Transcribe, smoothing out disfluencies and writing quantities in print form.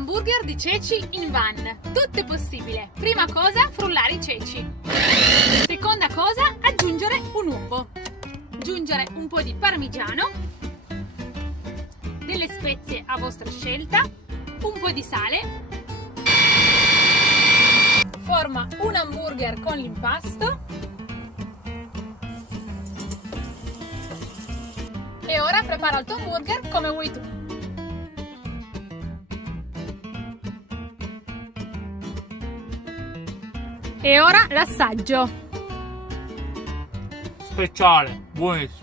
hamburger di ceci in van. Tutto è possibile. Prima cosa, frullare i ceci. Seconda cosa, aggiungere un uovo. Aggiungere un po' di parmigiano, delle spezie a vostra scelta, un po' di sale. Forma un hamburger con l'impasto. E ora prepara il tuo hamburger come vuoi tu. E ora l'assaggio. Speciale, buonissimo.